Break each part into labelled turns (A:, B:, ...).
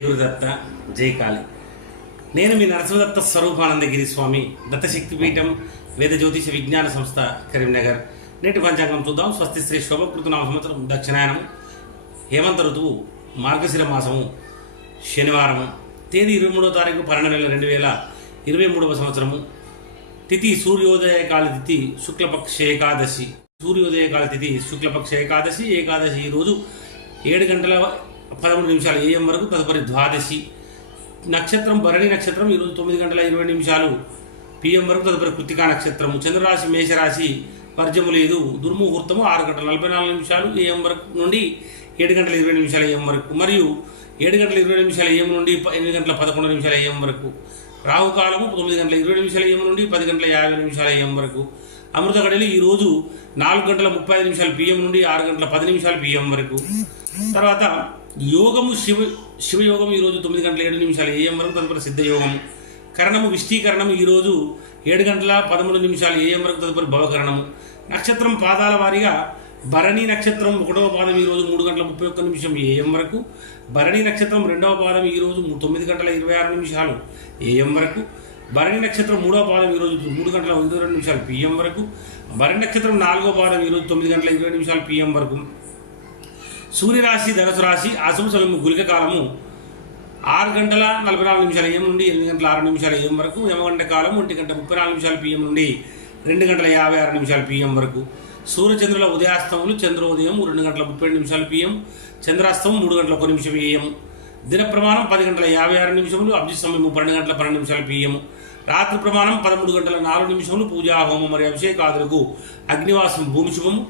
A: గురుదత్త జయకాళి నేను మీ నరసింహదత్త స్వరూపానందగిరి స్వామి దత్తశక్తిపీఠం వేద జ్యోతిష విజ్ఞాన సంస్థ కరీంనగర్. నేటి పంచాంగం చూద్దాం. స్వస్తి శ్రీ శోభకృతనామ సంవత్సరం దక్షిణాయనం హేమంత ఋతువు మార్గశిర మాసము శనివారం తేదీ ఇరవై మూడో తారీఖు పన్నెండు నెల రెండు వేల ఇరవై మూడవ సంవత్సరము. తిథి సూర్యోదయ కాల తిథి శుక్లపక్ష ఏకాదశి. సూర్యోదయ కాల తిథి శుక్లపక్ష ఏకాదశి. ఏకాదశి ఈరోజు ఏడు గంటల పదమూడు నిమిషాలు ఏఎం వరకు తదుపరి ద్వాదశి. నక్షత్రం భరణి నక్షత్రం ఈరోజు తొమ్మిది గంటల ఇరవై నిమిషాలు పిఎం వరకు తదుపరి కృతికా నక్షత్రము. చంద్రరాశి మేషరాశి వర్జము లేదు. దుర్ముహూర్తము ఆరు గంటల నలభై నాలుగు నిమిషాలు ఏఎం వరకు నుండి ఏడు గంటల ఇరవై నిమిషాల ఏఎం వరకు. మరియు ఏడు గంటల ఇరవై నిమిషాల ఏఎం నుండి ఎనిమిది గంటల పదకొండు నిమిషాల ఏఎం వరకు. రాహుకాలము తొమ్మిది గంటల ఇరవై నిమిషాల ఏఎం నుండి పది గంటల యాభై నిమిషాల ఏఎం వరకు. అమృత గడియలు ఈరోజు నాలుగు గంటల ముప్పై ఐదు నిమిషాలు పిఎం నుండి ఆరు గంటల పది నిమిషాలు పిఎం వరకు. తర్వాత యోగము శివ శివయోగం ఈరోజు తొమ్మిది గంటల ఏడు నిమిషాలు ఏఎం వరకు తదుపరి సిద్ధయోగం. కరణము విష్టీకరణము ఈరోజు ఏడు గంటల పదమూడు నిమిషాలు ఏఎం వరకు తదుపరి భవకరణము. నక్షత్రం పాదాల వారీగా భరణి నక్షత్రం ఒకటవ పాదం ఈరోజు మూడు గంటల ముప్పై ఒక్క నిమిషం ఏఎం వరకు. భరణి నక్షత్రం రెండవ పాదం ఈరోజు తొమ్మిది గంటల ఇరవై ఆరు నిమిషాలు ఏఎం వరకు. భరణి నక్షత్రం మూడవ పాదం ఈరోజు మూడు గంటల ఇరవై రెండు నిమిషాలు పిఎం వరకు. భరణి నక్షత్రం నాలుగవ పాదం ఈరోజు తొమ్మిది గంటల ఇరవై నిమిషాలు పిఎం వరకు. సూర్యరాశి ధనుసు రాశి అశుభ సమయం గులిక కాలము. ఆరు గంటల నలభై నాలుగు నిమిషాల ఏం నుండి ఎనిమిది గంటల ఆరు నిమిషాల ఏం వరకు యమగంట కాలం ఒంటి గంట ముప్పై నాలుగు నిమిషాల పిఎం నుండి రెండు గంటల యాభై ఆరు నిమిషాల పిఎం వరకు. సూర్యచంద్రుల ఉదయాస్తములు చంద్రోదయం రెండు గంటల ముప్పై రెండు నిమిషాల పిఎం చంద్రాస్తమం మూడు గంటల ఒక నిమిషం ఏఎం. దిన ప్రమాణం పది గంటల యాభై ఆరు నిమిషములు అభిజిత్ సమయం పన్నెండు గంటల పన్నెండు నిమిషాల పిఎం. రాత్రి ప్రమాణం పదమూడు గంటల నాలుగు నిమిషములు పూజా హోమం మరియు అభిషేకాదులకు అగ్నివాసం భూమి శుభము.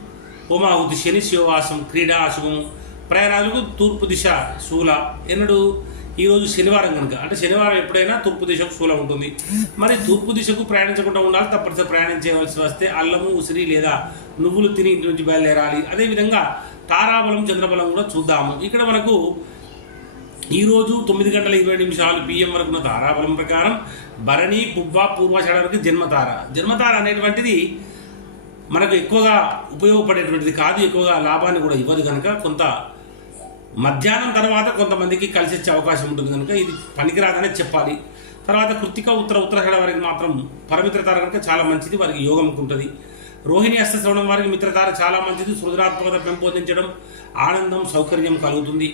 A: హోమాహుతి శని శివవాసం క్రీడా అశుభము. ప్రయాణాలకు తూర్పు దిశ శూల. ఎన్నడు ఈరోజు శనివారం కనుక. అంటే శనివారం ఎప్పుడైనా తూర్పు దిశకు శూల ఉంటుంది. మరి తూర్పు దిశకు ప్రయాణించకుండా ఉండాలి తప్పనిసరి ప్రయాణం చేయవలసి వస్తే అల్లము ఉసిరి లేదా నువ్వులు తిని ఇంటి నుంచి బయలుదేరాలి. అదేవిధంగా తారాబలం చంద్రబలం కూడా చూద్దాము. ఇక్కడ మనకు ఈరోజు తొమ్మిది గంటల ఇరవై నిమిషాలు పిఎం వరకు ఉన్న తారాబలం ప్రకారం భరణి పువ్వ పూర్వాషాఢ వరకు జన్మతార. జన్మతార అనేటువంటిది మనకు ఎక్కువగా ఉపయోగపడేటువంటిది కాదు ఎక్కువగా లాభాన్ని కూడా ఇవ్వదు కనుక కొంత మధ్యాహ్నం తర్వాత కొంతమందికి కలిసి వచ్చే అవకాశం ఉంటుంది కనుక ఇది పనికిరాదనే చెప్పాలి. తర్వాత కృతిక ఉత్తర ఉత్తరాషాఢ వారికి మాత్రం పరమిత్రతార కనుక చాలా మంచిది వారికి యోగం ఉంటుంది రోహిణి హస్త శ్రవణం వారికి మిత్రతార చాలా మంచిది సృజనాత్మకత పెంపొందించడం ఆనందం సౌకర్యం కలుగుతుంది.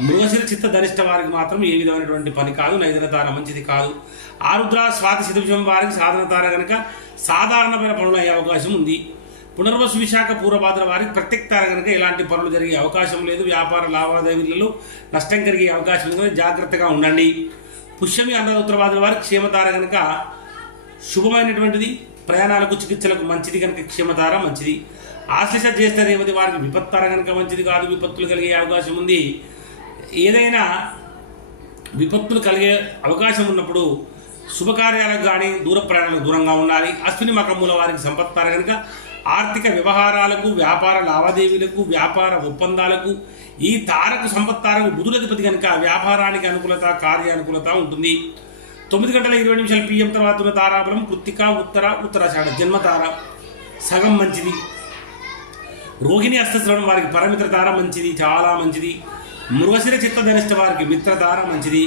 A: మృగశిర చిత్త ధనిష్ట వారికి మాత్రం ఏ విధమైనటువంటి పని కాదు నైదన తార మంచిది కాదు. ఆరుద్ర స్వాతి శతవిషం వారికి సాధన తార కనుక సాధారణమైన పనులు అయ్యే అవకాశం ఉంది. పునర్వసు విశాఖ పూర్వభాద్ర వారికి ప్రత్యేక కనుక ఎలాంటి పనులు జరిగే అవకాశం లేదు. వ్యాపార లావాదేవీలలో నష్టం కలిగే అవకాశం ఉంది. జాగ్రత్తగా ఉండండి. పుష్యమి అనురాధ ఉత్తరభాద్ర వారికి క్షేమతార కనుక శుభమైనటువంటిది. ప్రయాణాలకు చికిత్సలకు మంచిది కనుక క్షేమతార మంచిది. ఆశ్లేష జ్యేష్ఠ రేవతి వారికి విపత్తార కనుక మంచిది కాదు. విపత్తులు కలిగే అవకాశం ఉంది. ఏదైనా విపత్తులు కలిగే అవకాశం ఉన్నప్పుడు శుభకార్యాలకు కానీ దూర ప్రయాణాలకు దూరంగా ఉండాలి. అశ్విని మకముల వారికి సంపత్తారు కనుక ఆర్థిక వ్యవహారాలకు వ్యాపార లావాదేవీలకు వ్యాపార ఒప్పందాలకు ఈ తారకు సంపత్తారకు బుధులధిపతి కనుక వ్యాపారానికి అనుకూలత కార్యానుకూలత ఉంటుంది. తొమ్మిది గంటల ఇరవై నిమిషాలు పిఎం తర్వాత ఉన్న తారాబలం కృత్తిక ఉత్తర ఉత్తరాషాఢ జన్మతార సగం మంచిది. రోహిణి అస్తశ్రవణం వారికి పరమిత్ర తార మంచిది చాలా మంచిది. మృగశిర చిత్తధనిష్ట వారికి మిత్రతార మంచిది.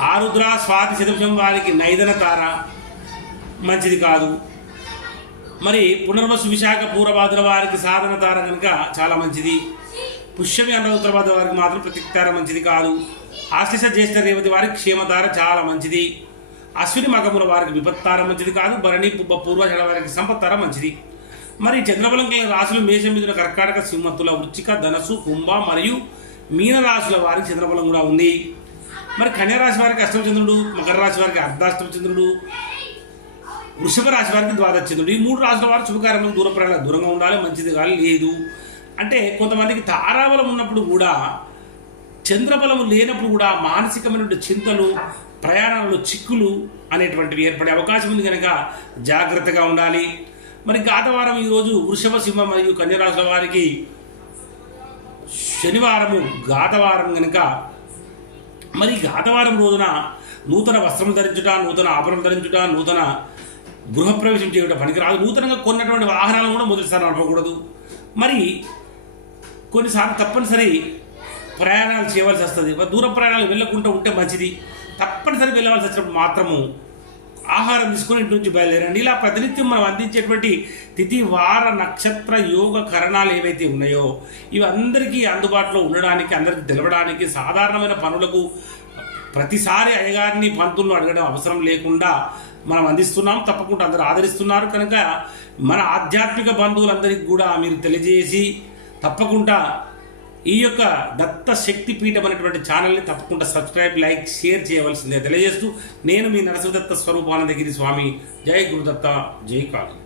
A: ఆరుద్ర స్వాతి శతభుజం వారికి నైదన తార. మంచిది కాదు. మరి పునర్వసు విశాఖ పూర్వభాద్ర వారికి సాధన తార కనుక చాలా మంచిది. పుష్యమి అన్న ఉత్తరభాద్ర వారికి మాత్రం ప్రతిక్తార మంచిది కాదు. ఆశ్లేష జ్యేష్ఠ రేవతి వారికి క్షేమతార చాలా మంచిది. అశ్విని మగముల వారికి విపత్తార మంచిది కాదు. భరణి పుబ్బ వారికి సంపత్తార మంచిది. మరి చంద్రబలం కలిగిన రాశులు మేషం మీద కర్కాటక సింహత్తుల వృచ్చిక ధనసు కుంభ మరియు మీన రాశుల వారికి చంద్రబలం కూడా ఉంది. మరి కన్యా రాశి వారికి అష్టమచంద్రుడు మకర రాశి వారికి అర్ధాష్టమచంద్రుడు వృషభ రాశి వారికి ద్వాదశచంద్రుడు ఈ మూడు రాశుల వారు శుభకార్యం దూర ప్రయాణాలు దూరంగా ఉండాలి మంచిది కానీ లేదు. అంటే కొంతమందికి తారాబలం ఉన్నప్పుడు కూడా చంద్రబలం లేనప్పుడు కూడా మానసికమైనటువంటి చింతలు ప్రయాణంలో చిక్కులు అనేటువంటివి ఏర్పడే అవకాశం ఉంది కనుక జాగ్రత్తగా ఉండాలి. మరి గాతవారం ఈరోజు వృషభ సింహ మరియు కన్యరాశుల వారికి శనివారము గాతవారం కనుక మరి గాతవారం రోజున నూతన వస్త్రం ధరించుట నూతన ఆభరణం ధరించుట నూతన గృహప్రవేశం చేయడం పనికిరాదు. నూతనంగా కొన్నటువంటి వాహనాలను కూడా మొదటిసారి నడపకూడదు మరి కొన్నిసార్లు తప్పనిసరి ప్రయాణాలు చేయవలసి వస్తుంది. దూర ప్రయాణాలు వెళ్ళకుండా ఉంటే మంచిది. తప్పనిసరి వెళ్ళవలసి వచ్చినప్పుడు మాత్రము ఆహారం తీసుకుని ఇంటి నుంచి బయలుదేరండి. ఇలా ప్రతినిత్యం మనం అందించేటువంటి తిథి వార నక్షత్ర యోగ కరణాలు ఏవైతే ఉన్నాయో ఇవి అందరికీ అందుబాటులో ఉండడానికి అందరికీ తెలవడానికి సాధారణమైన పనులకు ప్రతిసారి అయ్యగారిని పంతులను అడగడం అవసరం లేకుండా మనం అందిస్తున్నాం. తప్పకుండా అందరూ ఆదరిస్తున్నారు. కనుక మన ఆధ్యాత్మిక బంధువులందరికీ కూడా మీరు తెలియజేసి తప్పకుండా ఈ యొక్క దత్త శక్తి పీఠం అనేటువంటి ఛానల్ని తప్పకుండా సబ్స్క్రైబ్ లైక్ షేర్ చేయవలసిందే తెలియజేస్తూ నేను మీ నరసింహదత్త స్వరూపానందగిరి స్వామి. జై గురుదత్త జై కాళీ.